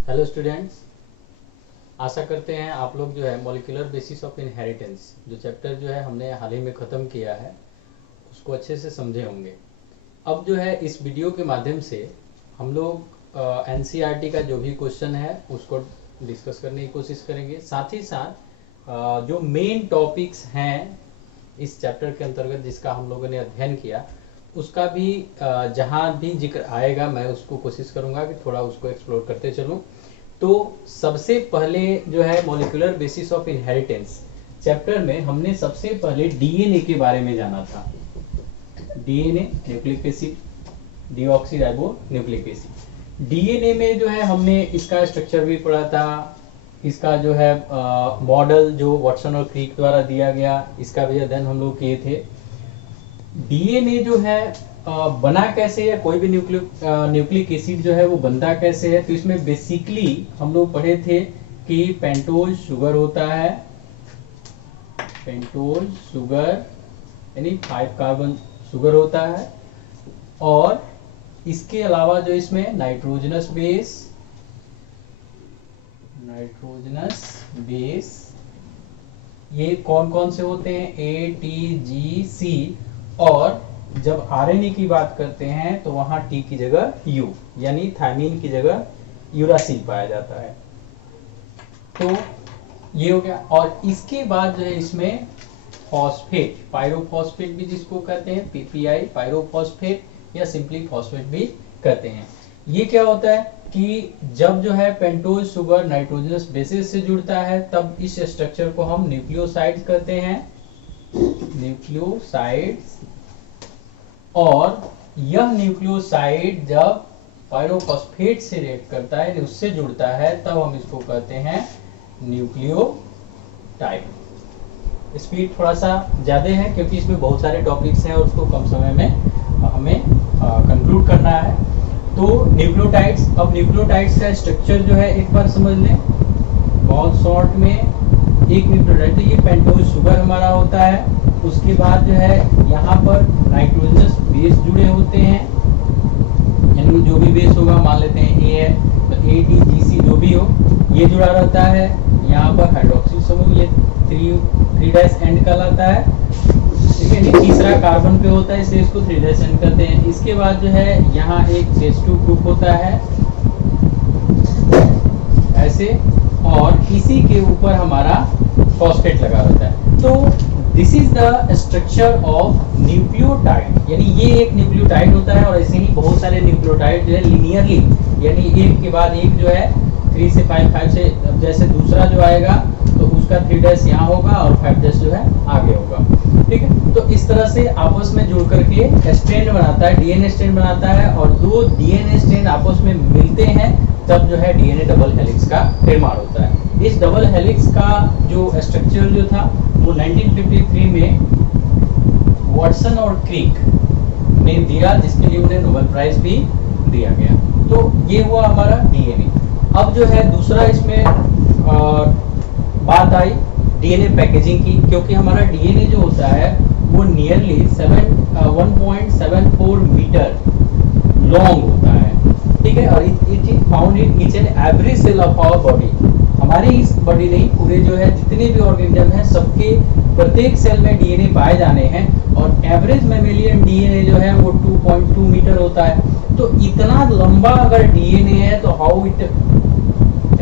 Hello students, आशा करते हैं आप लोग जो है मॉलिक्यूलर बेसिस ऑफ इनहेरिटेंस जो चैप्टर जो है हमने हाल ही में ख़त्म किया है उसको अच्छे से समझे होंगे। अब जो है इस वीडियो के माध्यम से हम लोग एनसीईआरटी का जो भी क्वेश्चन है उसको डिस्कस करने की कोशिश करेंगे। साथ ही साथ जो मेन टॉपिक्स हैं इस चैप्टर के अंतर्गत जिसका हम लोगों ने अध्ययन किया उसका भी जहाँ भी जिक्र आएगा मैं उसको कोशिश करूँगा कि थोड़ा उसको एक्सप्लोर करते चलूँ। तो सबसे पहले जो है molecular basis of inheritance chapter में हमने सबसे पहले डीएनए के बारे में जाना था। DNA nucleic acid, deoxyribo nucleic acid. DNA में जो है हमने इसका स्ट्रक्चर भी पढ़ा था, इसका जो है मॉडल जो वाटसन और क्रिक द्वारा दिया गया इसका भी अध्ययन हम लोग किए थे। डीएनए जो है बना कैसे है, कोई भी न्यूक्लिक एसिड जो है वो बनता कैसे है, तो इसमें बेसिकली हम लोग पढ़े थे कि पेंटोज शुगर होता है, पेंटोज शुगर यानी 5 कार्बन शुगर होता है, और इसके अलावा जो इसमें नाइट्रोजनस बेस ये कौन कौन से होते हैं, ए टी जी सी, और जब आरएनए की बात करते हैं तो वहां टी की जगह यू यानी थायमीन की जगह यूरासिल पाया जाता है। तो ये हो गया। और इसके बाद जो है इसमें फॉस्फेट, पायरोफॉस्फेट भी जिसको कहते हैं, पीपीआई पायरोफॉस्फेट या सिंपली फॉस्फेट भी कहते हैं। ये क्या होता है कि जब जो है पेंटोज शुगर नाइट्रोजनस बेसिस से जुड़ता है तब इस स्ट्रक्चर को हम न्यूक्लियोसाइड्स कहते हैं, न्यूक्लियोसाइड्स। और यह न्यूक्लियोसाइड जब पायरोफॉस्फेट से रिएक्ट करता है, उससे जुड़ता है, तब हम इसको कहते हैं न्यूक्लियोटाइड। स्पीड थोड़ा सा ज्यादा है क्योंकि इसमें बहुत सारे टॉपिक्स हैं और उसको कम समय में हमें कंक्लूड करना है। तो न्यूक्लियोटाइड्स, अब न्यूक्लियोटाइड्स का स्ट्रक्चर जो है एक बार समझ लें बहुत शॉर्ट में। एक न्यूक्लियोटाइड, तो ये पेंटोज शुगर हमारा होता है, उसके बाद जो है यहाँ पर नाइट्रोजनस बेस जुड़े होते हैं, यानी जो भी बेस होगा मान लेते हैं ए है तो ए टी जी सी जो भी हो ये जुड़ा रहता है। यहाँ पर हाइड्रोक्सिल समूह ये 3' एंड कहलाता है, ठीक है। तीसरा कार्बन पे होता है इसलिए इसको 3' एंड कहते हैं। इसके बाद जो है यहाँ एक CH2 ग्रुप होता है ऐसे, और इसी के ऊपर हमारा फॉस्फेट लगा रहता है। तो this is the structure of nucleotide, यानी ये एक न्यूक्लियोटाइड होता है। और ऐसे ही बहुत सारे न्यूक्लियोटाइड जो है लिनियरली, यानी एक के बाद एक जो है 3 से 5 से, जैसे दूसरा जो आएगा तो उसका 3' यहाँ होगा और 5' जो है आगे होगा, ठीक है। तो इस तरह से आपस में जुड़ करके स्ट्रैंड बनाता है, डीएनए स्ट्रैंड बनाता है, और दो डीएनए स्ट्रैंड आपस में मिलते हैं तब जो है डीएनए डबल हेलिक्स का निर्माण होता है। इस डबल हेलिक्स का जो स्ट्रक्चर जो था वो 1953 में वाटसन और क्रिक ने दिया, जिसके लिए उन्हें नोबेल प्राइज भी दिया गया। तो ये हुआ हमारा डीएनए। अब जो है दूसरा इसमें बात आई डीएनए पैकेजिंग की, क्योंकि हमारा डीएनए जो होता है वो नियरली 1.74 मीटर लॉन्ग होता है, ठीक है। और it is found in each and every cell of our body. हमारी इस बॉडी नहीं, पूरे जो है जितने भी ऑर्गेनिज्म हैं सबके प्रत्येक सेल में डीएनए पाए जाने हैं, और एवरेज मैमेलियन डीएनए जो है वो 2.2 मीटर होता है। तो इतना लंबा अगर डीएनए है तो how it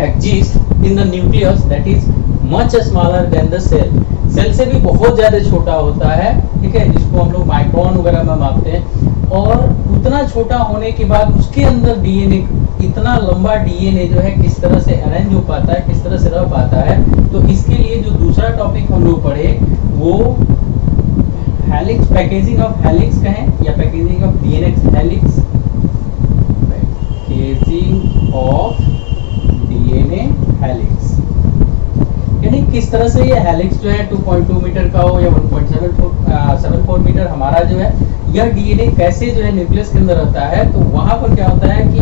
exist in the nucleus that is much smaller than the cell. Cell से भी बहुत ज्यादा छोटा होता है, ठीक है, जिसको हम लोग माइक्रोन वगैरह में मापते हैं। और उतना छोटा होने के बाद उसके अंदर डीएनए, इतना लंबा डीएनए जो है किस तरह से अरेंज हो पाता है, किस तरह से रह पाता है। तो इसके लिए जो दूसरा टॉपिक हम लोग पढ़े वो हेलिक्स, पैकेजिंग ऑफ हेलिक्स कहें या packaging of DNA helix, packaging of DNA helix, यानी किस तरह से ये हेलिक्स जो है 2.2 मीटर का हो या 1.74 मीटर हमारा जो है यह डीएनए कैसे जो है न्यूक्लियस के अंदर रहता है। तो वहां पर क्या होता है कि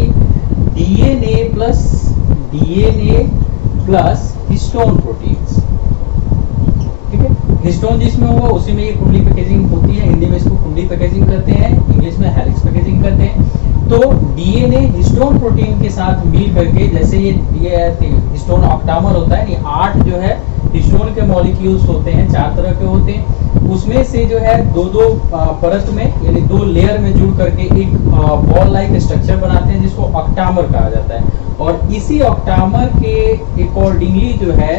डीएनए प्लस हिस्टोन प्रोटीन्स, ठीक है। हिस्टोन जिसमें होगा उसी में ये कुंडली पैकेजिंग होती है। हिंदी में इसको कुंडली पैकेजिंग करते हैं, इंग्लिश में हेलिक्स पैकेजिंग करते हैं। तो डीएनए हिस्टोन प्रोटीन के साथ मिल करके, जैसे ये हिस्टोन ऑक्टामर होता है, ये 8 जो है हिस्टोन के मॉलिक्यूल्स होते हैं, 4 तरह के होते हैं। उसमें से जो है दो परत में यानी 2 लेयर में जुड़ करके एक बॉल लाइक स्ट्रक्चर बनाते हैं जिसको ऑक्टामर कहा जाता है। और इसी ऑक्टामर के अकॉर्डिंगली जो है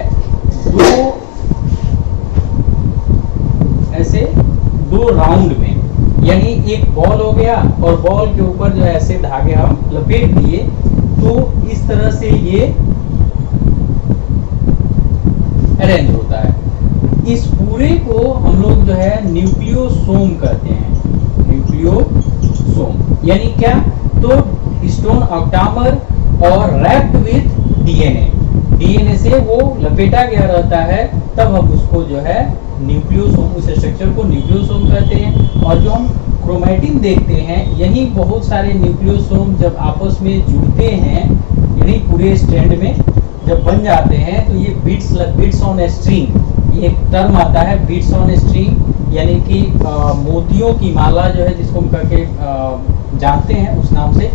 दो राउंड में, यानी एक बॉल हो गया और बॉल के ऊपर जो है ऐसे धागे हम लपेट दिए, तो इस तरह से ये अरेंज होता है। इस पूरे को हम लोग जो है न्यूक्लियोसोम कहते हैं। न्यूक्लियोसोम यानी क्या, तो हिस्टोन ऑक्टामर और रैप्ड विथ डीएनए से वो लपेटा गया रहता है, तब हम उसको जो है न्यूक्लियोसोम, उस स्ट्रक्चर को न्यूक्लियोसोम कहते हैं। और जो हम क्रोमैटिन देखते हैं, यही बहुत सारे न्यूक्लियोसोम जब आपस में जुड़ते हैं, यानी पूरे स्ट्रैंड में जब बन जाते हैं, तो ये बीट्स ऑन ए स्ट्रिंग, ये एक टर्म आता है बीट्स ऑन ए स्ट्रिंग, यानी कि मोतियों की माला जो है, जिसको हम करके जानते हैं उस नाम से।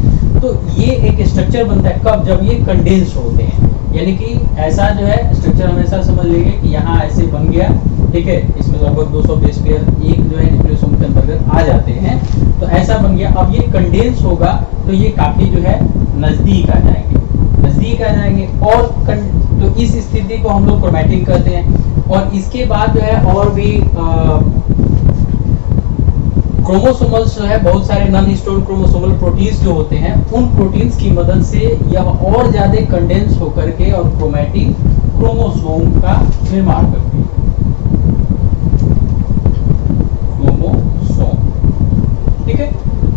तो ये एक स्ट्रक्चर बनता है कब, जब ये कंडेंस होते हैं, यानी कि ऐसा जो है स्ट्रक्चर हमेशा समझ लीजिए कि यहाँ ऐसे बन गया, ठीक है, इसमें लगभग 200 बेस पेयर एक जो है न्यूक्लियोसोम के अंतर्गत आ जाते हैं, तो ऐसा बन गया। अब ये कंडेंस होगा तो ये काफी जो है नजदीक आ जाएंगे और तो इस स्थिति को हम लोग क्रोमैटिन कहते हैं। और इसके बाद जो है और भी क्रोमोसोमल्स जो है, बहुत सारे नॉन हिस्टोन क्रोमोसोमल प्रोटीन्स जो होते हैं, उन प्रोटीन्स की मदद से यह और ज्यादा कंडेंस होकर के और क्रोमैटिन क्रोमोसोम का निर्माण करती है। क्रोमोसोम, ठीक है।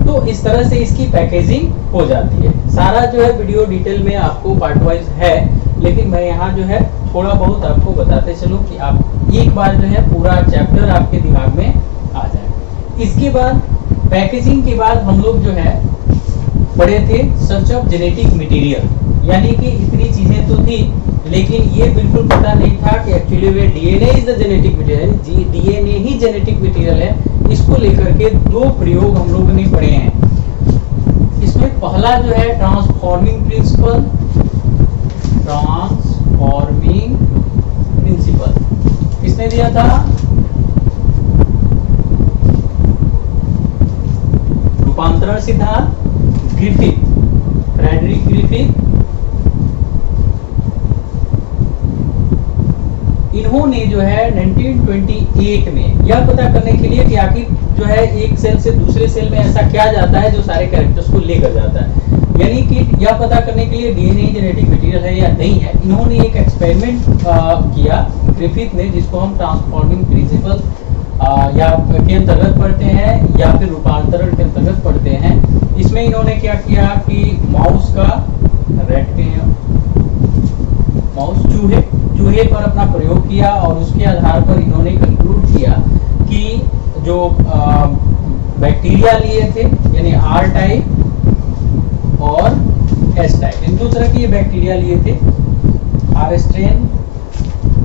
तो इस तरह से इसकी पैकेजिंग हो जाती है। सारा जो है वीडियो डिटेल में आपको पार्ट वाइज है, लेकिन मैं यहाँ जो है थोड़ा बहुत आपको बताते चलूं कि आप एक बार जो है पूरा चैप्टर आपके दिमाग में आ जाए। इसके बाद पैकेजिंग के बाद हम लोग जो है पढ़े थे सर्च ऑफ जेनेटिक मटेरियल, यानी कि इतनी चीजें तो थी, लेकिन ये बिल्कुल पता नहीं था कि actually way DNA is the genetic material, DNA he genetic material है। इसको लेकर के 2 प्रयोग हम लोगों ने पढ़े हैं। इसमें पहला जो है ट्रांसफॉर्मिंग प्रिंसिपल, किसने दिया था? रूपांतरण सिद्धांत, फ्रेडरिक ग्रिफिथ। इन्होंने जो है 1928 में यह पता करने के लिए कि आखिर जो है एक सेल से दूसरे सेल में ऐसा क्या जाता है जो सारे कैरेक्टर्स को लेकर जाता है, यानी कि यह पता करने के लिए डीएनए जेनेटिक मटेरियल है या नहीं है, इन्होंने एक एक्सपेरिमेंट किया ग्रिफिथ ने, जिसको हम ट्रांसफॉर्मिंग प्रिंसिपल या के अंतर्गत पढ़ते हैं या फिर रूपांतरण के अंतर्गत पढ़ते हैं। इसमें इन्होंने क्या किया कि माउस का चूहे पर अपना प्रयोग किया और उसके आधार पर इन्होंने कंक्लूड किया कि जो बैक्टीरिया लिए थे, यानी आर टाइप और एस टाइप, इन 2 तरह के बैक्टीरिया लिए थे, आर स्ट्रेन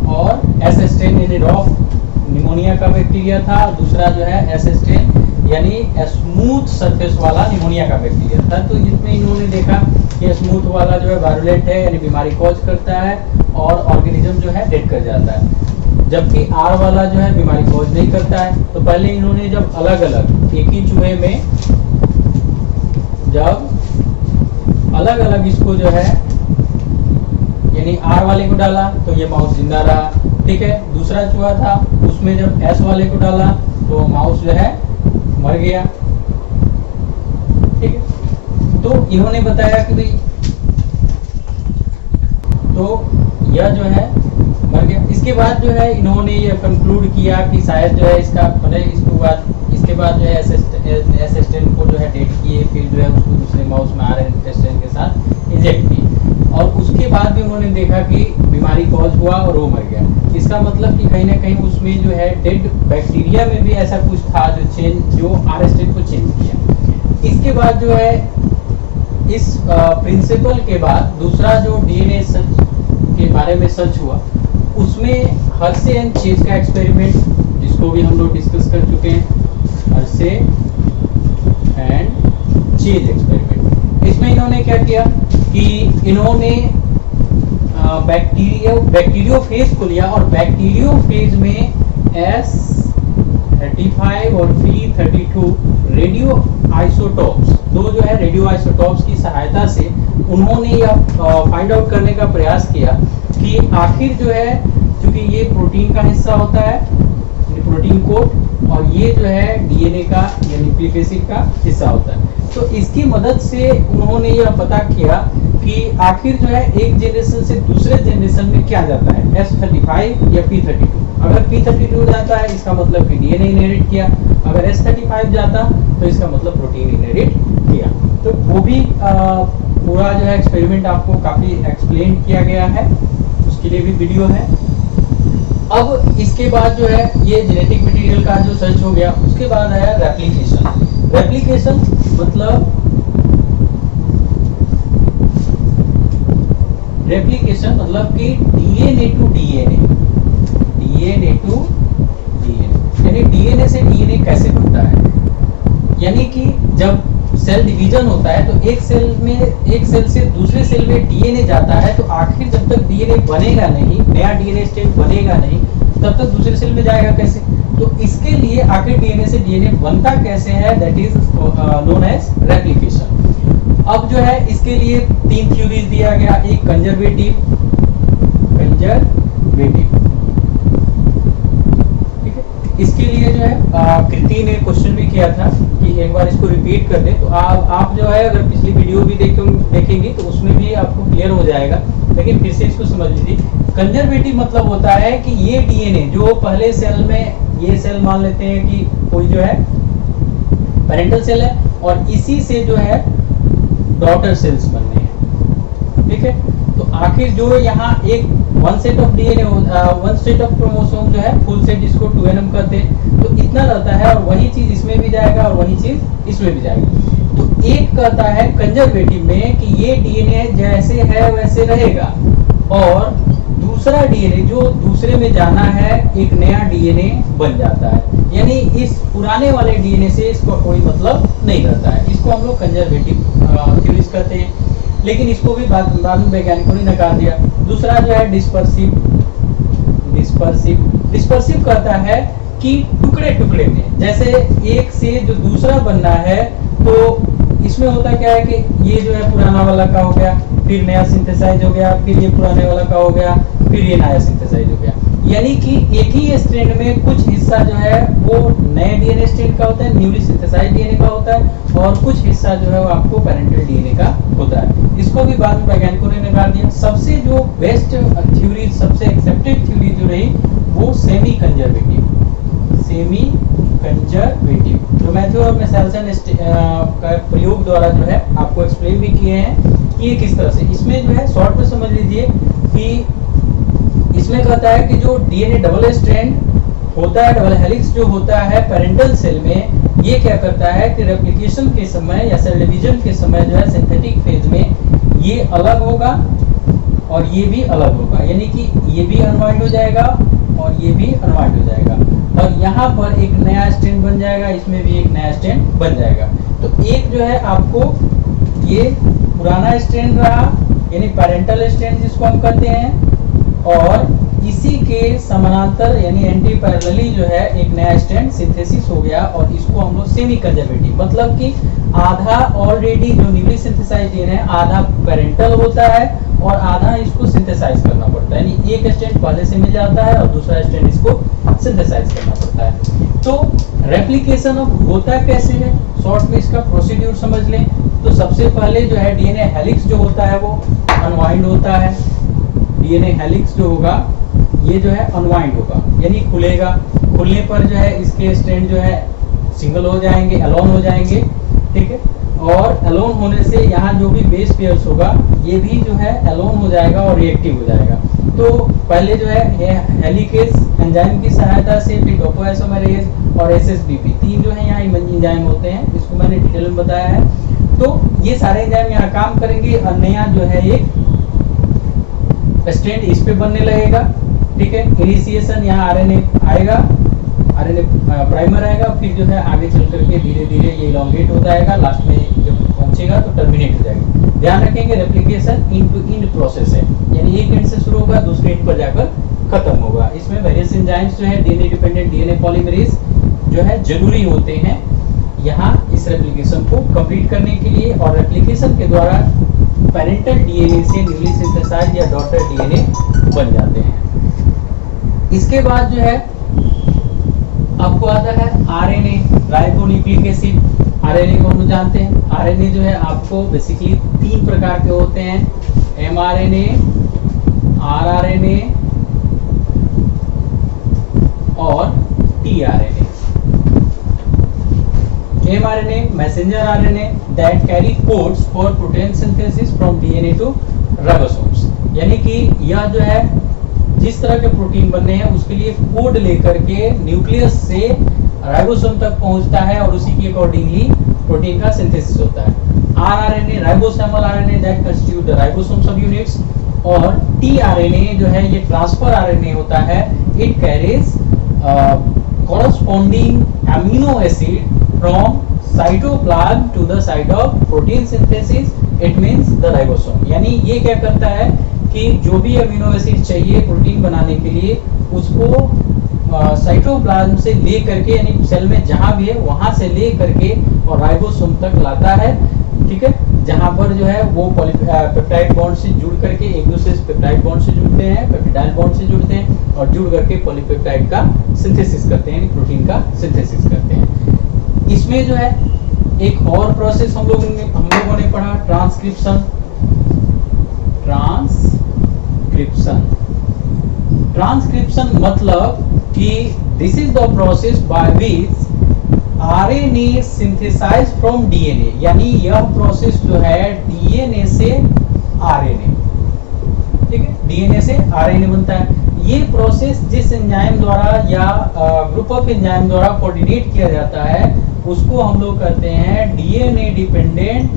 और एस स्ट्रेन, यानी रॉफ निमोनिया का बैक्टीरिया था। दूसरा जो है एस स्ट्रेन, यानी स्मूथ सरफेस वाला निमोनिया का बैक्टीरिया था। तो इसमें इन्होंने देखा कि स्मूथ वाला जो है वायरुलेंट है, यानी बीमारी कॉज करता है और ऑर्गेनिज्म जो है डेड कर जाता है, जबकि आर वाला जो है बीमारी कॉज नहीं करता है। तो पहले इन्होंने जब अलग अलग एक ही चूहे में जब अलग अलग इसको जो है यानी आर वाले को डाला तो ये माउस जिंदा रहा, ठीक है। दूसरा चूहा था, उसमें जब एस वाले को डाला तो माउस जो है मर गया, ठीक है। तो इन्होंने बताया कि भाई तो यह जो है मर गया। इसके बाद जो है इन्होंने ये कंक्लूड किया कि शायद जो है इसका इसके बाद जो है एस स्ट्रेन को जो है डेट किए, फिर जो है उसको दूसरे माउस में आरएनए स्ट्रेन के साथ इंजेक्ट किए और उसके बाद भी उन्होंने देखा कि बीमारी कॉज हुआ और वो मर गया। इसका मतलब कि कहीं ना कहीं उसमें जो है डेड बैक्टीरिया में भी ऐसा कुछ था जो आर स्ट्रेन को चेंज किया। इसके बाद जो है इस प्रिंसिपल के बाद दूसरा जो डीएनए सर्च के बारे में सर्च हुआ, उसमें हर्शे एंड चेज का एक्सपेरिमेंट, जिसको भी हम लोग डिस्कस कर चुके हैं, हर्शे एंड चेज एक्सपेरिमेंट। इसमें इन्होंने क्या किया कि इन्होंने बैक्टीरियोफेज को लिया और बैक्टीरियोफेज में S35 और P32 रेडियो आइसोटॉप्स, दो जो है रेडियो आइसोटॉप्स की सहायता से उन्होंने यह फाइंड आउट करने का प्रयास किया कि आखिर जो है, क्योंकि ये प्रोटीन का हिस्सा होता है, प्रोटीन कोड, और ये जो है डीएनए का या न्यूक्लिक एसिड का हिस्सा होता है। तो इसकी मदद से उन्होंने यह पता किया कि आखिर जो है एक जनरेशन से दूसरे जनरेशन में क्या जाता है, S35 या P32। अगर P32 जाता है इसका मतलब कि डीएनए इनहेरिट किया, अगर S35 जाता तो इसका मतलब प्रोटीन इनहेरिट किया। तो वो भी पूरा जो है एक्सपेरिमेंट आपको काफी एक्सप्लेन किया गया है, उसके लिए भी वीडियो है। अब इसके बाद जो है ये जेनेटिक मटेरियल का जो सर्च हो गया, उसके बाद आया रेप्लिकेशन। रेप्लिकेशन मतलब कि डीएनए टू डीएनए, यानी डीएनए से डीएनए कैसे बनता है। यानी कि जब सेल डिवीजन होता है तो एक सेल से दूसरे सेल में डीएनए जाता है, तो आखिर जब तक डीएनए बनेगा नहीं, नया डीएनए स्ट्रैंड बनेगा नहीं, तब तक दूसरे सेल में जाएगा कैसे। तो इसके लिए आखिर डीएनए से डीएनए बनता कैसे है, that is known as replication. अब जो है इसके लिए 3 थ्योरीज दिया गया, एक कंजर्वेटिव, ठीक है। इसके लिए जो है कृति ने क्वेश्चन भी किया था कि एक बार इसको रिपीट कर दे, तो आप जो है अगर पिछली वीडियो भी देखेंगे तो उसमें भी आपको क्लियर हो जाएगा, लेकिन फिर से इसको समझ लीजिए। कंजर्वेटिव मतलब होता है कि ये डीएनए जो पहले सेल में, ये सेल मान लेते हैं कि कोई जो है पेरेंटल सेल है और इसी से जो है डॉटर सेल्स बनने हैं, ठीक है। तो आखिर जो यहाँ एक one set of DNA, one set of chromosome जो है फुल सेट, जिसको 2NM कहते हैं, तो इतना रहता है और वही चीज इसमें भी जाएगा और वही चीज इसमें भी जाएगी। तो एक कहता है कंजर्वेटिव में कि ये डीएनए जैसे है वैसे रहेगा, और दूसरा डीएनए जो दूसरे में जाना है एक नया डीएनए बन जाता है, यानी इस पुराने वाले डीएनए से इसको कोई मतलब नहीं रहता है। इसको हम लोग कंजर्वेटिव थ्योरीज कहते हैं, लेकिन इसको भी बाद में वैज्ञानिकों ने नकार दिया। दूसरा जो है डिस्पर्सिव कहता है कि टुकड़े टुकड़े में, जैसे एक से जो दूसरा बनना है, तो इसमें होता क्या है कि ये जो है पुराना वाला का हो गया, फिर नया सिंथेसाइज हो गया, फिर ये पुराने वाला का हो गया, फिर ये नया सिंथेसाइज हो गया। यानी कि एक ही स्ट्रैंड में कुछ हिस्सा जो है वो नए डीएनए स्ट्रैंड का होता है, न्यूली सिंथेसाइज्ड डीएनए का होता है, और कुछ हिस्सा जो है वो आपको पेरेंटल डीएनए का होता है। इसको भी बाद में वैज्ञानिकों ने नकार दिया। सबसे जो बेस्ट थ्योरी, सबसे एक्सेप्टेड थ्योरी जो रही वो सेमी कंजर्वेटिव, जो मैथ्यू और मेसेल्सन का प्रयोग द्वारा जो है आपको एक्सप्लेन भी किए हैं कि ये किस तरह से। इसमें जो है शॉर्ट में समझ लीजिए कि इसमें कहता है कि जो डीएनए डबल स्ट्रैंड होता है, डबल हेलिक्स जो होता है पेरेंटल सेल में, ये क्या करता है कि रेप्लिकेशन के समय या सेल डिवीजन के समय जो है सिंथेटिक फेज में ये अलग होगा और ये भी अलग होगा, यानी कि ये भी अनवाइंड हो जाएगा और ये भी अनवाइंड हो जाएगा, और यहाँ पर एक नया स्ट्रैंड बन जाएगा, इसमें भी एक नया स्ट्रैंड बन जाएगा। तो एक जो है आपको ये पुराना स्ट्रैंड रहा, यानी पेरेंटल स्ट्रैंड जिसको हम कहते हैं, और इसी के समानांतर यानी एंटी पैरेलली जो है एक नया स्ट्रैंड सिंथेसिस हो गया, और इसको हम लोग सेमी कंजर्वेटिव, मतलब कि आधा ऑलरेडी जो न्यूली सिंथेसाइज्ड डीएनए है आधा पेरेंटल होता है और आधा इसको सिंथेसाइज करना पड़ता है, यानी एक स्ट्रैंड पहले से मिल जाता है और दूसरा स्ट्रैंड इसको सिंथेसाइज करना पड़ता है। तो रेप्लिकेशन होता कैसे है, शॉर्ट में इसका प्रोसीड्यूर समझ लें। तो सबसे पहले जो है डीएनए हेलिक्स जो होता है वो अनवाइंड होता है, डीएनए हेलिक्स जो होगा ये जो है अनवाइंड होगा, यानी खुलेगा। खुलने पर जो है इसके स्ट्रैंड जो है सिंगल हो जाएंगे, एलोन हो जाएंगे, ठीक है। और एलोन होने से यहाँ जो भी बेस पेयर्स होगा ये भी जो है एलोन हो जाएगा और रिएक्टिव हो जाएगा। तो पहले जो है ये हेलिकेज एंजाइम की सहायता से, फिर टोपोआइसोमेरेज और एसएसबीपी, 3 जो है यहाँ एंजाइम होते हैं, इसको मैंने डिटेल में बताया है। तो ये सारे एंजाइम यहाँ काम करेंगे और नया जो है एक स्ट्रैंड इस पे बनने लगेगा, ठीक है। इनिशिएशन यहाँ आरएनए आएगा, आरएनए प्राइमर आएगा, फिर जो है आगे चल करके धीरे धीरे ये इलोंगेट हो जाएगा, लास्ट में जब पहुंचेगा तो टर्मिनेट हो जाएगी। ध्यान रखेंगे replication end to end process है, यानी एक एंड से शुरू होगा दूसरे एंड पर जाकर खत्म होगा। इसमें वेरियस एंजाइम्स जो है डीएनए डिपेंडेंट डीएनए पॉलीमरेज जो है जरूरी होते हैं यहाँ इस रेप्लिकेशन को कंप्लीट करने के लिए, और रेप्लिकेशन के द्वारा पेरेंटल डीएनए से न्यूली सिंथेसाइज्ड या डॉटर डीएनए बन जाते हैं। इसके बाद जो है आपको आता है आरएनए, राइबोन्यूक्लिक एसिड। आरएनए को हम जानते हैं, आरएनए जो है आपको बेसिकली 3 प्रकार के होते हैं, एमआरएनए, आरआरएनए और tRNA. mRNA messenger RNA that carry codes for protein synthesis from DNA to ribosomes, यानी कि यह जो है जिस तरह के प्रोटीन बनने हैं उसके लिए कोड लेकर के न्यूक्लियस से राइबोसोम तक पहुंचता है और उसी के अकॉर्डिंगली प्रोटीन का सिंथेसिस होता है। RRNA ribosomal RNA that constitute the ribosome subunits, और tRNA जो है ये ट्रांसफर RNA होता है, it carries corresponding amino acid from cytoplasm to the site of protein synthesis, it means the ribosome। यानी ये क्या करता है कि जो भी अमीनो एसिड चाहिए प्रोटीन बनाने के लिए उसको साइटोप्लाज्म से ले करके, यानी सेल में जहां भी है वहां से ले करके और राइबोसोम तक लाता है, ठीक है, जहां पर जो है वो पेप्टाइड बॉन्ड से जुड़ करके एक दूसरे से पेप्टाइड बॉन्ड से जुड़ते हैं, पेप्टाइड बॉन्ड से जुड़ते हैं और जुड़ करके पॉलीपेप्टाइड का सिंथेसिस करते हैं, प्रोटीन का सिंथेसिस करते हैं। इसमें जो है एक और प्रोसेस हम लोगों ने पढ़ा, ट्रांसक्रिप्शन। ट्रांसक्रिप्शन मतलब कि this is the process by which RNA synthesize from DNA, यानी यह प्रोसेस जो है डीएनए से आरएनए, ठीक है, डीएनए से आरएनए बनता है। ये प्रोसेस जिस एंजाइम द्वारा या ग्रुप ऑफ एंजाइम द्वारा कोऑर्डिनेट किया जाता है उसको हम लोग कहते हैं डीएनए डिपेंडेंट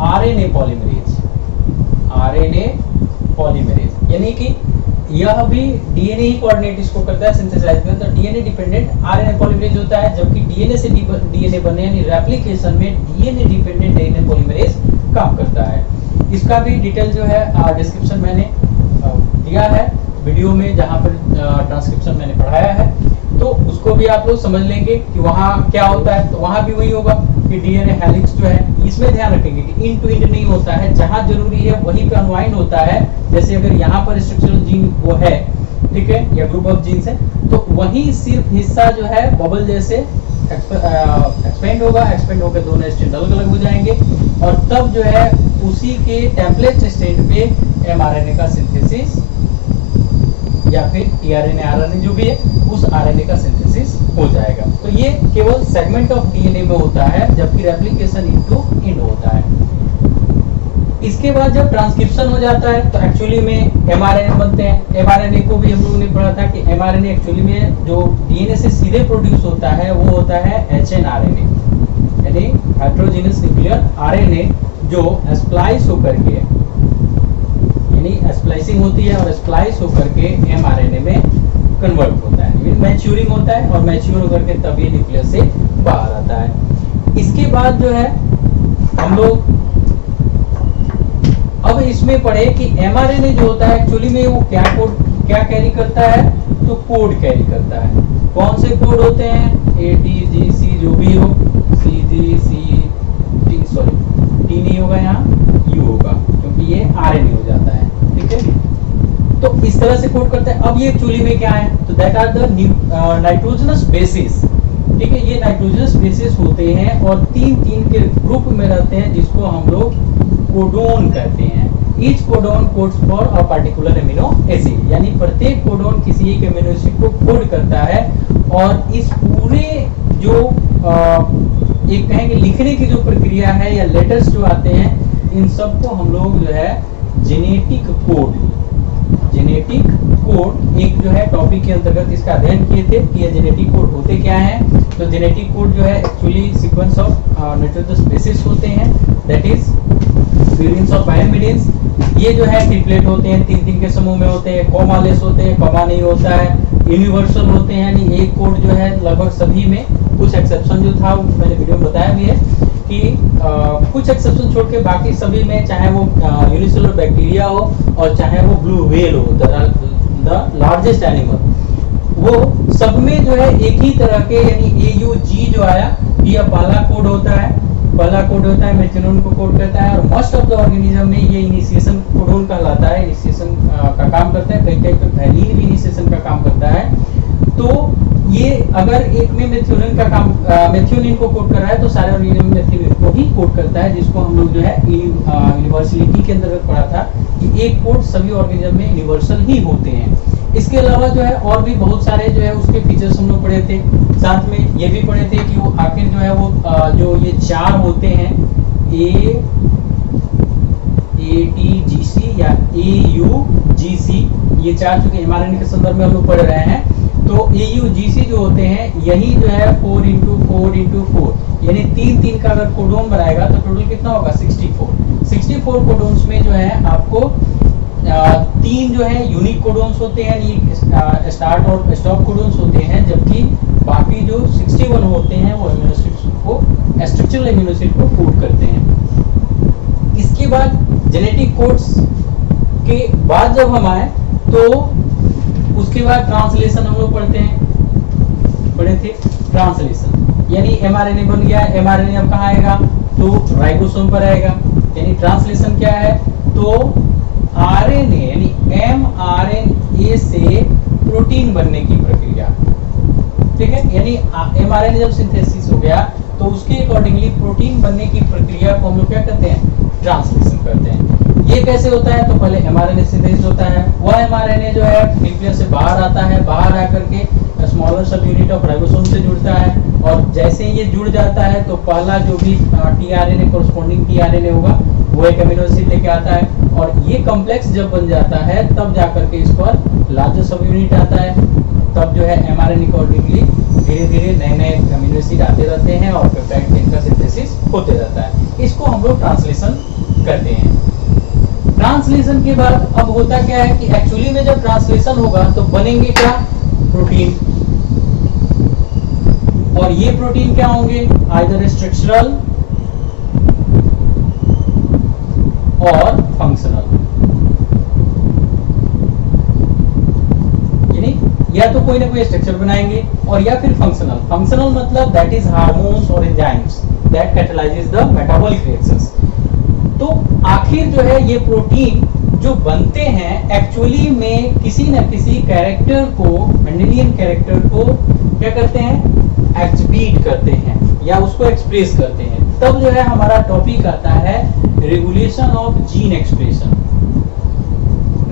आरएनए पॉलीमरेज, यानी कि यह भी डीएनए ही कोऑर्डिनेट इसको करता है सिंथेसाइज में, तो डीएनए डिपेंडेंट आरएनए पॉलीमरेज होता है, जबकि डीएनए से डीएनए बनने यानी रेप्लिकेशन में डीएनए डिपेंडेंट डीएनए पॉलीमरेज काम करता है। इसका भी डिटेल जो है डिस्क्रिप्शन मैंने दिया है वीडियो में, जहां पर ट्रांसक्रिप्शन मैंने पढ़ाया है, तो उसको भी आप लोग समझ लेंगे कि वहां क्या होता है। तो वहां भी वही होगा कि डीएनए हेलिक्स जो है, इसमें ध्यान रखेंगे कि इंड टू इंड नहीं होता है, जहां जरूरी है वहीं पे अनवाइंड होता है। जैसे अगर यहाँ पर स्ट्रक्चरल जीन वो है, ठीक है, या ग्रुप ऑफ जीन्स है, तो वही सिर्फ हिस्सा जो है बबल जैसे एक्सपेंड होगा, एक्सपेंड होकर दोनों स्टेट अलग अलग हो जाएंगे और तब जो है उसी के टेम्पलेट स्टेट पे एमआरएनए का सिंथेसिस या फिर टीआरएनए आरएनए जो भी है उस आरएनए का सिंथेसिस हो जाएगा। तो ये केवल सेगमेंट ऑफ डीएनए में होता है, जबकि रेप्लिकेशन इनटू इंड होता है। इसके बाद जब ट्रांसक्रिप्शन हो जाता है तो एक्चुअली में एमआरएनए बनते हैं। एमआरएनए को भी हम लोगों ने पढ़ा था कि एमआरएनए एक्चुअली में जो डीएनए से सीधे प्रोड्यूस होता है वो होता है एचएनआरएनए, यानी हेटेरोजेनस न्यूक्लियर आरएनए, जो स्प्लाइस होकर के, यानी स्प्लाइसिंग होती है और स्प्लाइस होकर के एमआरएनए में कन्वर्ट होता है, मैच्योरिंग होता है और मैच्योर होकर के तब ये न्यूक्लियस से बाहर आता है। इसके बाद जो है हम लोग अब इसमें पढ़े कि एमआरएनए जो होता है एक्चुअली में वो क्या कैरी करता है, तो कोड कैरी करता है। कौन से कोड होते हैं, ए टी जी सी जो भी हो, सी जी सी टी, सॉरी टी नहीं होगा यहाँ, यू होगा क्योंकि ये आरएनए हो जाता है, ठीक है। तो इस तरह से कोड करता है। अब ये एक्चुअली में क्या है, तो that are the nitrogenous bases, ठीक है, ये नाइट्रोजनस बेसिस होते हैं और तीन के ग्रुप में रहते हैं जिसको हम लोग कोडोन कहते हैं। Each codon codes for a particular amino acid, यानी प्रत्येक कोडोन किसी एक एमिनो एसिड को कोड करता है और इस पूरे जो एक कहेंगे लिखने की जो प्रक्रिया है या लेटर्स जो आते हैं इन सबको हम लोग जो है जेनेटिक कोड एक जो है टॉपिक के अंतर्गत इसका अध्ययन किए थे कि ये जेनेटिक कोड होते क्या हैं। तो जेनेटिक कोड जो है actually sequence of nitrogenous bases होते हैं, दैट इज सीक्वेंस ऑफ बायोमिडिन्स ये जो है ट्रिपलेट होते हैं, 3 के समूह में होते हैं, कॉमालेस होते हैं, कॉमा नहीं होता है, यूनिवर्सल होते हैं, यानी एक कोड जो है लगभग सभी में, कुछ एक्सेप्शन जो था वो मैंने वीडियो में बताया भी है कि कुछ एक्सेप्शन छोड़ के बाकी सभी में, चाहे वो यूनिसेलुलर बैक्टीरिया हो और चाहे वो ब्लू व्हेल हो, द लार्जेस्ट एनिमल, वो सब में जो है एक ही तरह के, यानी AUG जो आया, ये पहला कोड होता है, मेथिओनिन को कोड करता है, और मोस्ट ऑफ द ऑर्गेनिज्म में ये इनिशिएशन कोडोन कहलाता है, इनिशिएशन का काम करता है, कई पे वैलिन भी इनिशिएशन का काम करता है। तो ये अगर एक में मेथिओनिन का काम, मेथिओनिन को कोड कर रहा है तो सारे ऑर्गेनिज्म में मेथिओनिन को ही कोड करता है, जिसको हम लोग जो है यूनिवर्सलिटी के अंतर्गत पढ़ा था कि एक कोड सभी ऑर्गेनिज्म में यूनिवर्सल ही होते हैं। इसके अलावा जो है और भी बहुत सारे जो है उसके फीचर्स हम लोग पढ़े थे, साथ में ये भी पढ़े थे कि वो आखिर जो है वो जो ये 4 होते हैं, ATGC या AUGC, ये 4 चूंकि mRNA के संदर्भ में हम लोग पढ़ रहे हैं, तो AUGC जो होते हैं यही जो है 4x4x4, यानी 3 का अगर कोडोन बनाएगा तो टोटल कितना होगा 64 कोडोन्स में जो है आपको 3 जो है यूनिक कोडोन्स होते हैं, ये स्टार्ट और स्टॉप कोडोन्स होते हैं, जबकि बाकी जो 61 होते हैं वो अमीनो एसिड्स को, स्ट्रक्चरल अमीनो एसिड को कोड करते हैं। इसके बाद जेनेटिक कोड्स के बाद जब हम आए तो उसके बाद ट्रांसलेशन हम लोग पढ़े थे ट्रांसलेशन, यानी mRNA बन गया, mRNA अब कहाँ आएगा तो राइबोसोम पर आएगा, यानी ट्रांसलेशन क्या है तो RNA यानी mRNA से प्रोटीन बनने की प्रक्रिया, ठीक है, यानी mRNA जब सिंथेसिस हो गया तो उसके अकॉर्डिंगली प्रोटीन बनने की प्रक्रिया को हम लोग क्या करते हैं, ट्रांसलेशन करते हैं। ये कैसे होता है तो पहले mRNA सिंथेसिस होता है, वह mRNA जो है न्यूक्लियस से बाहर आता है, बाहर आकर के स्मॉलर सब यूनिट ऑफ राइबोसोम से जुड़ता है, और जैसे ये जुड़ जाता है तो पहला जो भी tRNA कोरस्पोंडिंग tRNA होगा वो एक अमीनो एसिड लेके आता है, और ये कॉम्प्लेक्स जब बन जाता है तब जाकर के इस पर लार्जर सब यूनिट आता है, तब जो है mRNA अकॉर्डिंगली धीरे धीरे नए अमीनो एसिड आते रहते हैं और पेप्टाइड चेन का सिंथेसिस होते रहता है। इसको हम लोग ट्रांसलेशन करते हैं। ट्रांसलेशन के बाद अब होता क्या है कि एक्चुअली में जब ट्रांसलेशन होगा तो बनेंगे क्या, प्रोटीन, और ये प्रोटीन क्या होंगे, आइदर स्ट्रक्चरल और फंक्शनल, यानी या तो कोई ना कोई स्ट्रक्चर बनाएंगे और या फिर फंक्शनल मतलब दैट इज हार्मोन्स और enzymes that catalyses the metabolic reactions. तो आखिर जो है ये प्रोटीन जो बनते हैं एक्चुअली में किसी न किसी कैरेक्टर को, मेंडेलियन कैरेक्टर को क्या करते हैं, एक्सबीट करते हैं या उसको एक्सप्रेस करते हैं। तब जो है हमारा टॉपिक आता है regulation of gene expression,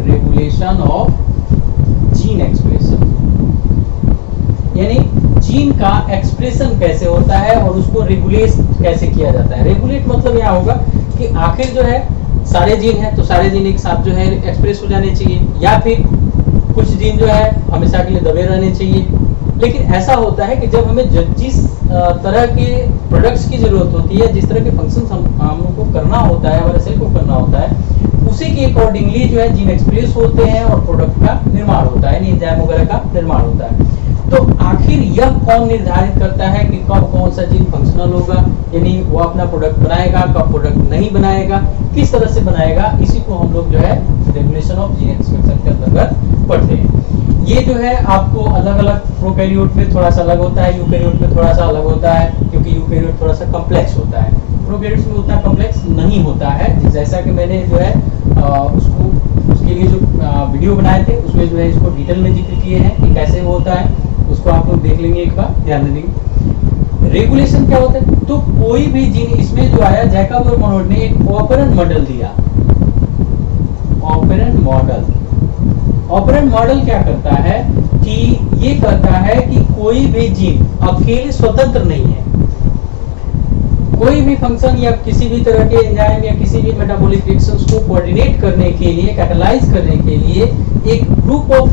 regulation of gene expression, यानी जीन का एक्सप्रेशन कैसे होता है और उसको रेगुलेट कैसे किया जाता है। रेगुलेट मतलब यह होगा कि आखिर जो है सारे जीन है तो सारे जीन एक साथ जो है एक्सप्रेस हो जाने चाहिए, या फिर कुछ जीन जो है हमेशा के लिए दबे रहने चाहिए। लेकिन ऐसा होता है कि जब हमें जिस तरह के प्रोडक्ट्स की जरूरत होती है, जिस तरह के फंक्शन हम लोग को करना होता है, हमारे सेल को करना होता है, उसी के अकॉर्डिंगली जो है जीन एक्सप्रेस होते हैं और प्रोडक्ट का निर्माण होता है, यानी एंजाइम वगैरह का निर्माण होता है। तो आखिर यह कौन निर्धारित करता है कि कब कौन सा जीन फंक्शनल होगा, यानी वो अपना प्रोडक्ट बनाएगा, कब प्रोडक्ट नहीं बनाएगा, किस तरह से बनाएगा, इसी को हम लोग जो है रेगुलेशन ऑफ जीन एक्सप्रेशन के अंतर्गत पढ़ते हैं। ये जो है आपको अलग अलग प्रोकैरियोट में थोड़ा सा अलग होता है, यूकैरियोट में थोड़ा सा अलग होता है, क्योंकि यूकैरियोट थोड़ा सा कॉम्प्लेक्स होता है, प्रोकैरियोट्स में उतना कॉम्प्लेक्स नहीं होता है। जैसा कि मैंने जो है उसके लिए जो वीडियो बनाए थे उसमें जो है इसको डिटेल में जिक्र किए हैं कि कैसे वो होता है, उसको आप लोग देख लेंगे, एक बार ध्यान देंगे। रेगुलेशन क्या होता है, तो कोई भी जीन इसमें जो आया, जैकब और मोनोड ने एक ऑपरेंट मॉडल दिया। ऑपरेंट मॉडल क्या करता है कि ये कहता है कि कोई भी जीन अकेले स्वतंत्र नहीं है, कोई भी फंक्शन या किसी भी तरह के एंजाइम या किसी भी मेटाबॉलिक रिएक्शंस को कोऑर्डिनेट करने के लिए, कैटालाइज करने के लिए एक ग्रुप ऑफ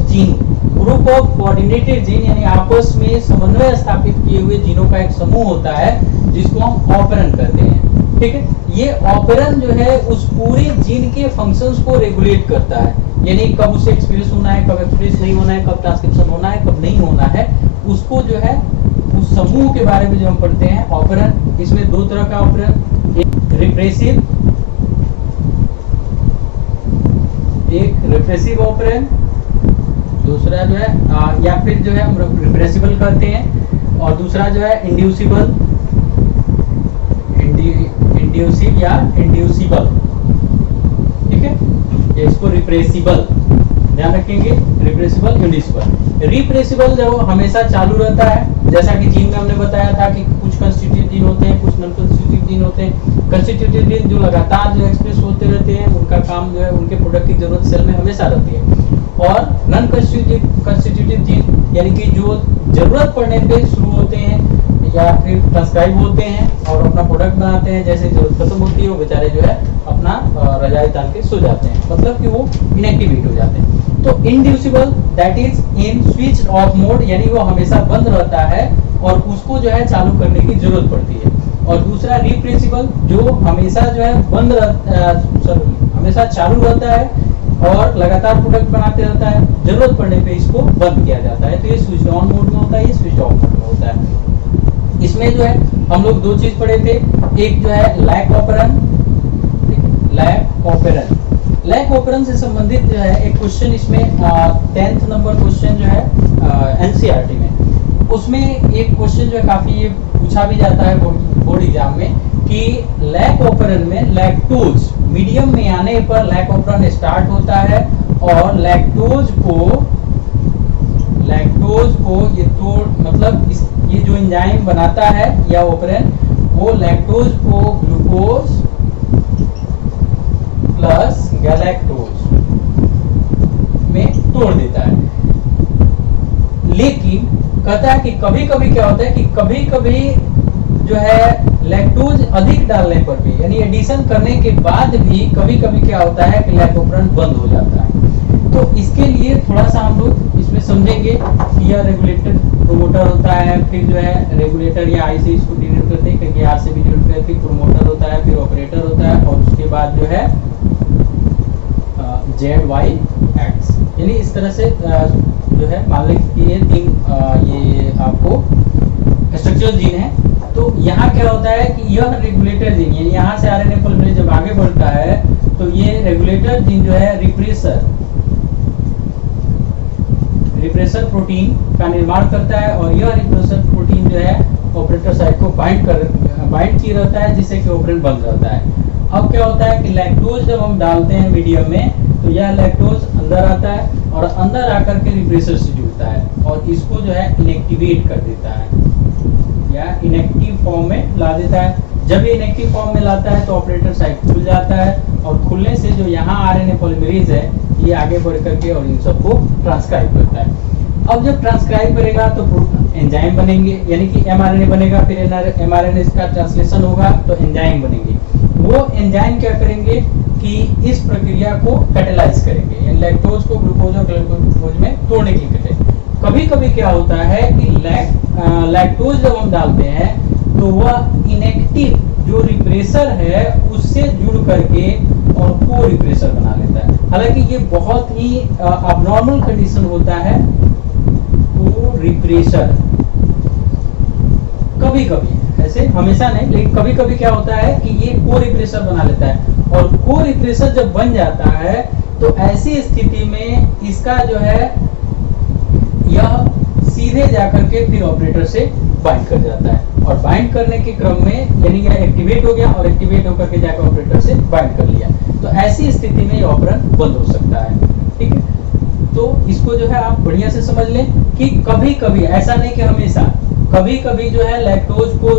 कोऑर्डिनेटेड जीन, यानी आपस में समन्वय स्थापित किए हुए जीनों का एक समूह होता है, जिसको हम ऑपरेंट कहते हैं। ठीक है। ये ऑपरेंड जो है उस पूरे जीन के फंक्शंस को रेगुलेट करता है, यानी कब उसे एक्सप्रेस होना है, कब एक्सप्रेस नहीं होना है, कब ट्रांसक्रिप्शन होना है, कब नहीं होना है, उसको जो है उस समूह के बारे में जो हम पढ़ते हैं ऑपरेंड। इसमें दो तरह का ऑपरेंड, एक रिप्रेसिव ऑपरेंड, दूसरा जो है या फिर जो है हम रिप्रेसिबल कहते हैं, और दूसरा जो है इंड्यूसिबल या इंड्यूसिबल, ठीक है। इसको रिप्रेसिबल ध्यान रखेंगे, रिप्रेसिबल इंड्यूसिबल। रिप्रेसिबल जो हमेशा चालू रहता है, जैसा कि जीन में हमने बताया था कि कुछ कंस्टिट्यूटिव जीन होते हैं, कुछ नॉन कंस्टिट्यूटिव जीन होते हैं। कंस्टिट्यूटिव जीन जो लगातार जो एक्सप्रेस होते रहते हैं, उनका काम जो है उनके प्रोडक्ट की जरूरत सेल में हमेशा रहती है। और नॉन कंस्टिट्यूटिव जीन यानी कि जो जरूरत पड़ने पे शुरू होते हैं या फिर ट्रांसक्राइब होते हैं और अपना प्रोडक्ट बनाते हैं, जैसे जरूरत खत्म होती है वो बेचारे जो है अपना रजाई तान के सो जाते हैं, मतलब कि वो इनएक्टिवेट हो जाते हैं। तो inducible that is in switch off mode, यानी वो हमेशा बंद रहता है और उसको जो है चालू करने की जरूरत पड़ती है। और दूसरा रिप्रेसिबल जो हमेशा जो है हमेशा चालू रहता है और लगातार प्रोडक्ट बनाते रहता है, जरूरत पड़ने पे इसको बंद किया जाता है। तो ये स्विच ऑन मोड में होता है, ये स्विच ऑफ मोड में होता है। इसमें जो है हम लोग दो चीज पढ़े थे, एक जो है लैक ऑपरेंड, लैक ऑपरेंड से संबंधित जो है एक क्वेश्चन इसमें 10th नंबर क्वेश्चन जो है एनसीईआरटी में, उसमें एक क्वेश्चन जो है काफी पूछा भी जाता है बोर्ड एग्जाम में कि लैक ऑपरेंड में लैक्टोज मीडियम में आने पर लैक ऑपरेंड स्टार्ट होता है और लैक्टोज को ये तो मतलब ये जो एंजाइम बनाता है या ऑपरेंड, वो लैक्टोज को ग्लूकोज प्लस गैलेक्टोज में तोड़ देता है। लेकिन कहता है कि कभी कभी क्या होता है कि कभी कभी जो है लैक्टोज अधिक डालने पर भी, यानी एडिशन करने के बाद भी कभी कभी क्या होता है कि लैक ऑपरेंड बंद हो जाता है। तो इसके लिए थोड़ा सा हम लोग इसमें समझेंगे कि यह रेगुलेटर प्रोमोटर होता है, फिर जो है रेगुलेटर या आई से इसको डिनोट करते हैं, क्योंकि आर से भी डिनोट करते हैं, प्रोमोटर होता है, फिर ऑपरेटर होता है, और उसके बाद जो है ZYX, यानी इस तरह से जो है मान लें कि ये तीन ये आपको स्ट्रक्चरल जीन है। तो यहाँ क्या होता है कि यह रेगुलेटर जीन, यानी यहाँ से आरएनए पॉलीमरेज जब आगे बढ़ता है तो ये रेगुलेटर जीन जो है रिप्रेसर प्रोटीन का निर्माण करता है, और यह रिप्रेसर प्रोटीन जो है ऑपरेटर साइट को बाइंड किए रहता है, जिससे कि ऑपरेंड बंद रहता है। अब क्या होता है कि लैक्टोज जब हम डालते हैं मीडियम में, तो यह लैक्टोज अंदर आता है और अंदर आकर के रिप्रेसर से जुड़ता है और इसको जो है इनएक्टिवेट कर देता है या इनएक्टिव फॉर्म में ला देता है। जब ये इनएक्टिव फॉर्म में लाता है तो ऑपरेटर साइट खुल जाता है, और खुलने से जो यहाँ आरएनए पॉलीमरेज है ये आगे बढ़ करके और इन सबको ट्रांसक्राइब करता है। अब जब ट्रांसक्राइब करेगा तो एंजाइम बनेंगे, यानी कि एमआरएनए बनेगा, फिर एमआरएनए का ट्रांसलेशन होगा तो एंजाइम बनेंगे। वो एंजाइम क्या करेंगे कि इस प्रक्रिया को कैटेलाइज करेंगे, यानी लैक्टोज को ग्लूकोज और ग्लूकोज में तोड़ने के लिए। कभी कभी क्या होता है कि लैक्टोज जब हम डालते हैं तो वह इनएक्टिव जो रिप्रेसर है उससे जुड़ करके और को रिप्रेसर बना लेता है। हालांकि ये बहुत ही अबनॉर्मल कंडीशन होता है को रिप्रेसर, कभी कभी, ऐसे हमेशा नहीं, लेकिन कभी कभी क्या होता है कि ये को रिप्रेसर बना लेता है। और को रिप्रेसर जब बन जाता है तो ऐसी स्थिति में इसका जो है यह सीधे जाकर के फिर ऑपरेटर से बाइंड कर जाता है, और बाइंड करने के क्रम में यानी यह एक्टिवेट हो गया और एक्टिवेट होकर के जाकर ऑपरेटर से बाइंड कर लिया। तो ऐसी स्थिति में ये ऑपरेंड बंद हो सकता है, ठीक है। तो इसको जो है आप बढ़िया से समझ लें कि कभी कभी, ऐसा नहीं कि हमेशा, कभी कभी जो है लैक्टोज को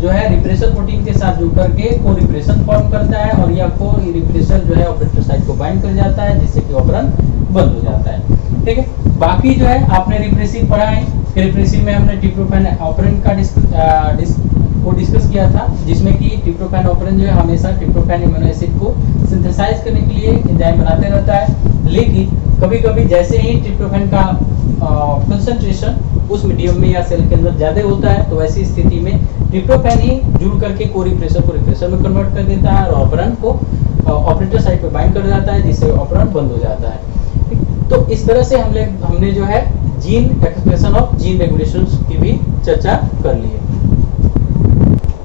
जो है रिप्रेसर प्रोटीन के साथ जुड़ करके को रिप्रेशन फॉर्म करता है, और यह को रिप्रेसर जो है ऑपरेटर साइट को बाइंड कर जाता है, जिससे कि ऑपरेंड बंद हो जाता है, ठीक है। बाकी जो है आपने रिप्रेसिव पढ़ा है, रिप्रेसिव में हमने ट्रिप्टोफैन ऑपरेंड का डिस्कस किया था, जिसमें कि ट्रिप्टोफैन ऑपरेंड जो है हमेशा ट्रिप्टोफैन अमीनो एसिड को सिंथेसाइज करने के लिए एंजाइम बनाते रहता है। लेकिन कभी कभी जैसे ही ट्रिप्टोफैन का कंसंट्रेशन उस मीडियम में या सेल के अंदर ज्यादा होता है, तो ऐसी स्थिति में ट्रिप्टोफैन ही जुड़ करके कोरिप्रेसर को रिप्रेसर में कन्वर्ट कर देता है और ऑपरेंड को ऑपरेटर साइड पे बाइंड कर जाता है, जिससे ऑपरेंड बंद हो जाता है। ठीक, तो इस तरह से हमने जो है gene expression of gene regulations की भी चर्चा कर ली है।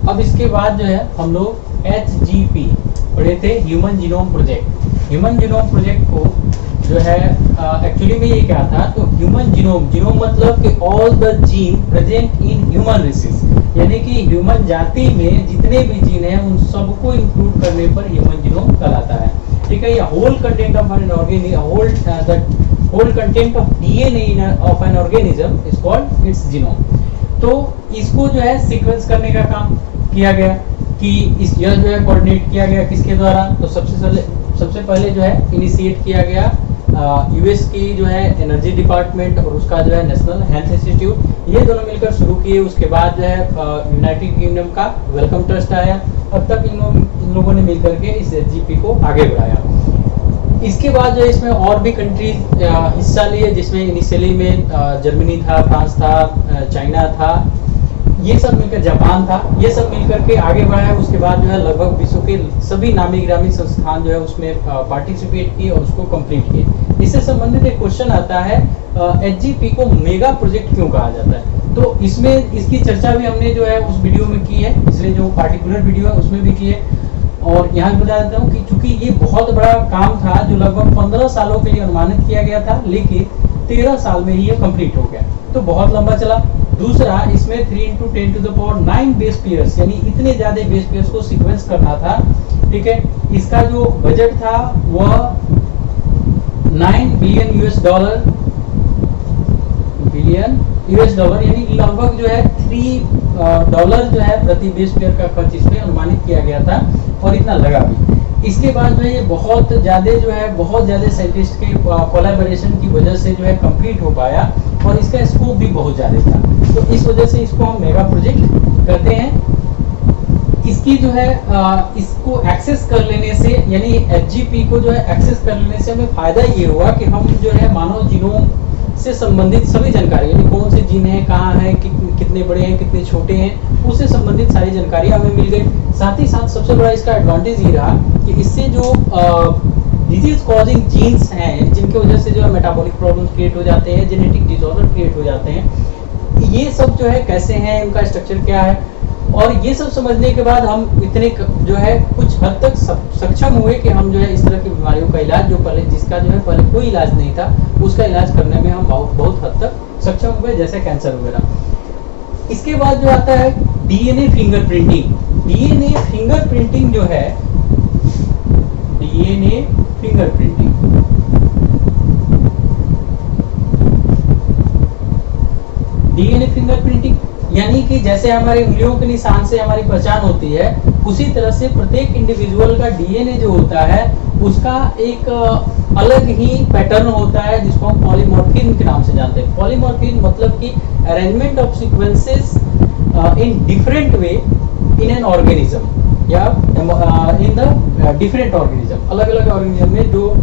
अब इसके बाद जो है हम लोग HGP पढ़े थे, human genome project. Human genome project को जो है एक्चुअली में ये क्या था, तो ह्यूमन जीनोम, जीनोम मतलब कि all the gene present in human races, यानी कि ह्यूमन जाति में जितने भी जीन हैं उन सबको इंक्लूड करने पर ह्यूमन जीनोम कहलाता है। ठीक है, ये whole content of an organism, whole content of DNA of an organism is called its genome. तो इसको जो है सीक्वेंस करने का काम किया गया कि इस यह जो है कोऑर्डिनेट किया गया किसके द्वारा, तो सबसे पहले जो है इनिशिएट किया गया यूएस की जो है एनर्जी डिपार्टमेंट और उसका जो है नेशनल हेल्थ इंस्टीट्यूट, ये दोनों मिलकर शुरू किए। उसके बाद जो है यूनाइटेड किंगडम का वेलकम ट्रस्ट आया और तब इन लोगों ने मिलकर के इस HGP को आगे बढ़ाया। इसके बाद जो है इसमें और भी कंट्रीज हिस्सा लिए, जिसमें इनिशियली में जर्मनी था, फ्रांस था, चाइना था, ये सब मिलकर, जापान था, ये सब मिलकर के आगे बढ़ाया। उसके बाद जो है लगभग विश्व के सभी नामी गिरामी संस्थान जो है उसमें पार्टिसिपेट किए और उसको कंप्लीट किए। इससे संबंधित एक क्वेश्चन आता है, HGP को मेगा प्रोजेक्ट क्यों कहा जाता है? तो इसमें इसकी चर्चा भी हमने जो है उस वीडियो में की है, इसलिए जो पार्टिकुलर वीडियो है उसमें भी की है। और यहाँ बता देता हूँ कि चूंकि ये बहुत बड़ा काम था जो लगभग 15 सालों के लिए अनुमानित किया गया था, लेकिन 13 साल में ही ये कंप्लीट हो गया, तो बहुत लंबा चला। दूसरा, इसमें 3 × 10⁹ बेस पेयर्स, यानी इतने ज्यादा बेस पेयर्स को सीक्वेंस करना था। ठीक है, इसका जो बजट था वह $9 बिलियन, यानी लगभग जो है $3 जो है प्रति बेस पेयर का खर्च इसमें अनुमानित किया गया था और इतना लगा भी। इसके बाद जो है ये बहुत ज्यादा साइंटिस्ट के कोलैबोरेशन की वजह से जो है कंप्लीट हो पाया और इसका स्कोप भी बहुत ज्यादा था, तो इस वजह से इसको हम मेगा प्रोजेक्ट करते हैं। इसकी जो है इसको एक्सेस कर लेने से, यानी HGP को जो है एक्सेस कर लेने से हमें फायदा ये हुआ कि हम जो है मानव जीनोम से संबंधित सभी जानकारी, यानी कौन से जीन है, कहाँ है, कितने बड़े हैं, कितने छोटे हैं, उससे संबंधित सारी जानकारी हमें मिल गई। साथ ही साथ सबसे बड़ा इसका एडवांटेज ये रहा कि इससे जो डिजीज कॉजिंग जीन्स हैं, जिनकी वजह से जो है मेटाबॉलिक प्रॉब्लम्स क्रिएट हो जाते हैं, जेनेटिक डिसऑर्डर क्रिएट हो जाते हैं, ये सब जो है कैसे हैं, इनका स्ट्रक्चर क्या है, और ये सब समझने के बाद हम इतने जो है कुछ हद तक सक्षम हुए कि हम जो है इस तरह की बीमारियों का इलाज, जो पहले जिसका जो है पहले कोई इलाज नहीं था, उसका इलाज करने में हम बहुत हद तक सक्षम हुए, जैसे कैंसर वगैरह। इसके बाद जो आता है DNA फिंगरप्रिंटिंग। DNA फिंगरप्रिंटिंग जो है, DNA फिंगरप्रिंटिंग, DNA फिंगरप्रिंटिंग यानी कि जैसे हमारी उंगलियों के निशान से हमारी पहचान होती है, उसी तरह से प्रत्येक इंडिविजुअल का DNA जो होता है उसका एक अलग ही पैटर्न होता है, जिसको हम पॉलीमॉर्फिज्म के नाम से जानते हैं। पॉलीमॉर्फिज्म मतलब कि arrangement of sequences in different way in an organism या इन द डिफरेंट ऑर्गेनिज्म। अलग अलग ऑर्गेनिज्म में जो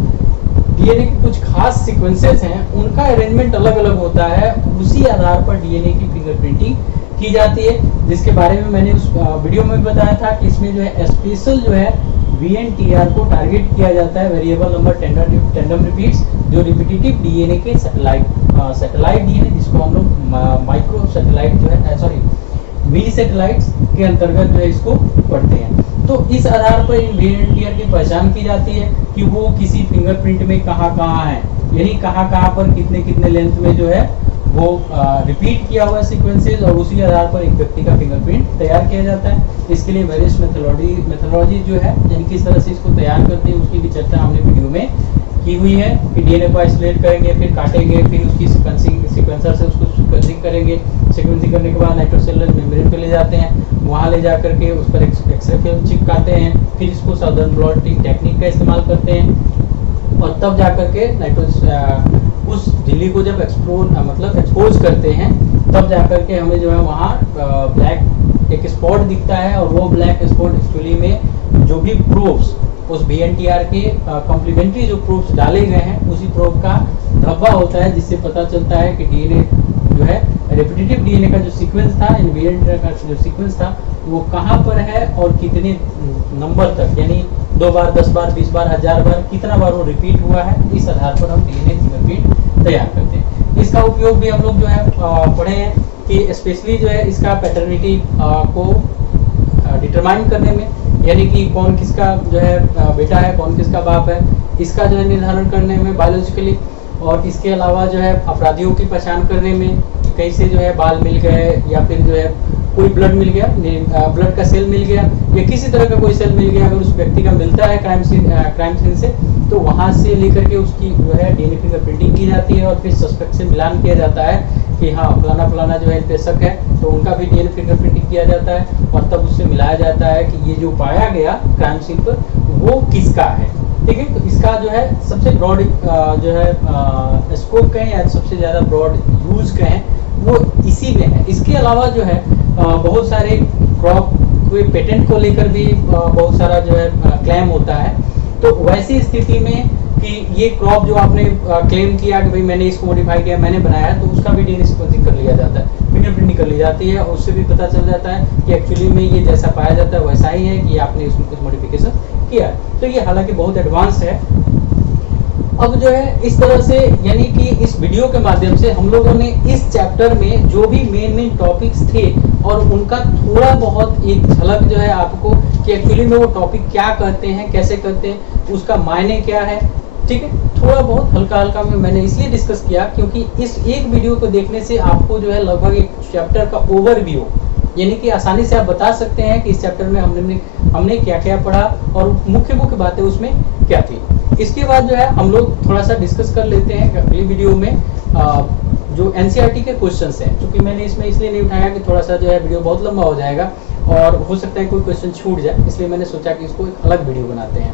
DNA के कुछ खास सीक्वेंसेस हैं उनका अरेंजमेंट अलग अलग होता है, उसी आधार पर DNA की फिंगरप्रिंटिंग की जाती है, जिसके बारे में मैंने उस वीडियो में बताया था कि इसमें जो है स्पेशल जो है VNTR को टारगेट किया जाता है, वेरिएबल नंबर टेंडम रिपीट्स, जो रिपीटेटिव DNA के सैटेलाइट DNA, जिसको हम लोग माइक्रो सैटेलाइट जो है मिनी सैटेलाइट्स के अंतर्गत जो है इसको पढ़ते हैं। तो इस आधार पर इन VNTR की पहचान की जाती है कि वो किसी फिंगरप्रिंट में कहाँ है, यानी कहाँ पर कितने लेंथ में जो है वो रिपीट किया हुआ सीक्वेंसेस, और उसी आधार पर एक व्यक्ति का फिंगरप्रिंट तैयार किया जाता है। इसके लिए वेरियस मेथोडोलॉजी जो है, यानी किस तरह से इसको तैयार करते हैं, उसकी भी चर्चा हमने वीडियो में की हुई है कि DNA को आइसोलेट करेंगे, फिर काटेंगे, फिर उसकी सीक्वेंसर से उसको सीक्वेंसिंग करेंगे। सीक्वेंसिंग करने के बाद नाइट्रोसेलुलर मेम्ब्रेन पे ले जाते हैं, वहाँ ले जा करके उस पर एक्सरे फिल्म चिपकाते हैं, फिर इसको साउदर्न ब्लॉटिंग टेक्निक का इस्तेमाल करते हैं, और तब जा करके उस झिल्ली को जब एक्सपोज करते हैं, तब जा करके हमें जो है वहाँ ब्लैक एक स्पॉट दिखता है और वो ब्लैक स्पॉट एक्चुअली में जो भी प्रूफ्स उस BNTR के कॉम्प्लीमेंट्री जो प्रूफ्स डाले गए हैं उसी प्रूफ का धब्बा होता है, जिससे पता चलता है कि DNA जो है रेपिटेटिव DNA का जो सीक्वेंस था, इन BNTR का जो सीक्वेंस था वो कहाँ पर है और कितने नंबर तक, यानी 2 बार, 10 बार, 20 बार, 1000 बार, कितना बार वो रिपीट हुआ है। इस आधार पर हम DNA फिंगरप्रिंट तैयार करते हैं। इसका उपयोग भी हम लोग जो है पढ़े हैं कि स्पेशली जो है इसका पैटर्निटी को डिटरमाइन करने में, यानी कि कौन किसका जो है बेटा है, कौन किसका बाप है, इसका जो है निर्धारण करने में बायोलॉजिकली, और इसके अलावा जो है अपराधियों की पहचान करने में कहीं से जो है बाल मिल गए या फिर जो है कोई ब्लड मिल गया, ब्लड का सेल मिल गया या किसी तरह का कोई सेल मिल गया, अगर उस व्यक्ति का मिलता है क्राइम सीन से, तो वहां से लेकर के उसकी जो है DNA फिंगरप्रिंटिंग की जाती है और फिर सस्पेक्ट से मिलान किया जाता है कि हाँ फलाना जो है इन पे शक है, तो उनका भी DNA फिंगरप्रिंटिंग किया जाता है और तब उससे मिलाया जाता है कि ये जो पाया गया क्राइम सीन पर वो किसका है। ठीक है, तो इसका जो है सबसे ब्रॉड जो है स्कोप कहें या सबसे ज़्यादा ब्रॉड यूज कहें वो इसी में है। इसके अलावा जो है बहुत सारे क्रॉप कोई पेटेंट को लेकर भी बहुत सारा जो है क्लेम होता है। तो वैसी स्थिति में कि ये क्रॉप जो आपने क्लेम किया कि भाई मैंने इसको मॉडिफाई किया, मैंने बनाया, तो उसका भी DNA सीक्वेंसिंग कर लिया जाता है, फिंगरप्रिंटिंग कर ली जाती है और उससे भी पता चल जाता है कि एक्चुअली में ये जैसा पाया जाता है वैसा ही है कि आपने इसमें कुछ मॉडिफिकेशन किया है। तो ये हालांकि बहुत एडवांस है। अब जो है इस तरह से, यानी कि इस वीडियो के माध्यम से हम लोगों ने इस चैप्टर में जो भी मेन टॉपिक्स थे और उनका थोड़ा बहुत एक झलक जो है आपको कि एक्चुअली में वो टॉपिक क्या कहते हैं, कैसे करते हैं, उसका मायने क्या है, ठीक है, थोड़ा बहुत हल्का में मैंने इसलिए डिस्कस किया क्योंकि इस एक वीडियो को देखने से आपको जो है लगभग एक चैप्टर का ओवरव्यू, यानी कि आसानी से आप बता सकते हैं कि इस चैप्टर में हमने क्या क्या पढ़ा और मुख्य बातें उसमें क्या थी। इसके बाद जो है हम लोग थोड़ा सा डिस्कस कर लेते हैं अगली वीडियो में जो NCERT के क्वेश्चंस हैं, क्योंकि मैंने इसमें इसलिए नहीं उठाया कि थोड़ा सा जो है वीडियो बहुत लंबा हो जाएगा और हो सकता है कोई क्वेश्चन छूट जाए, इसलिए मैंने सोचा कि इसको एक अलग वीडियो बनाते हैं।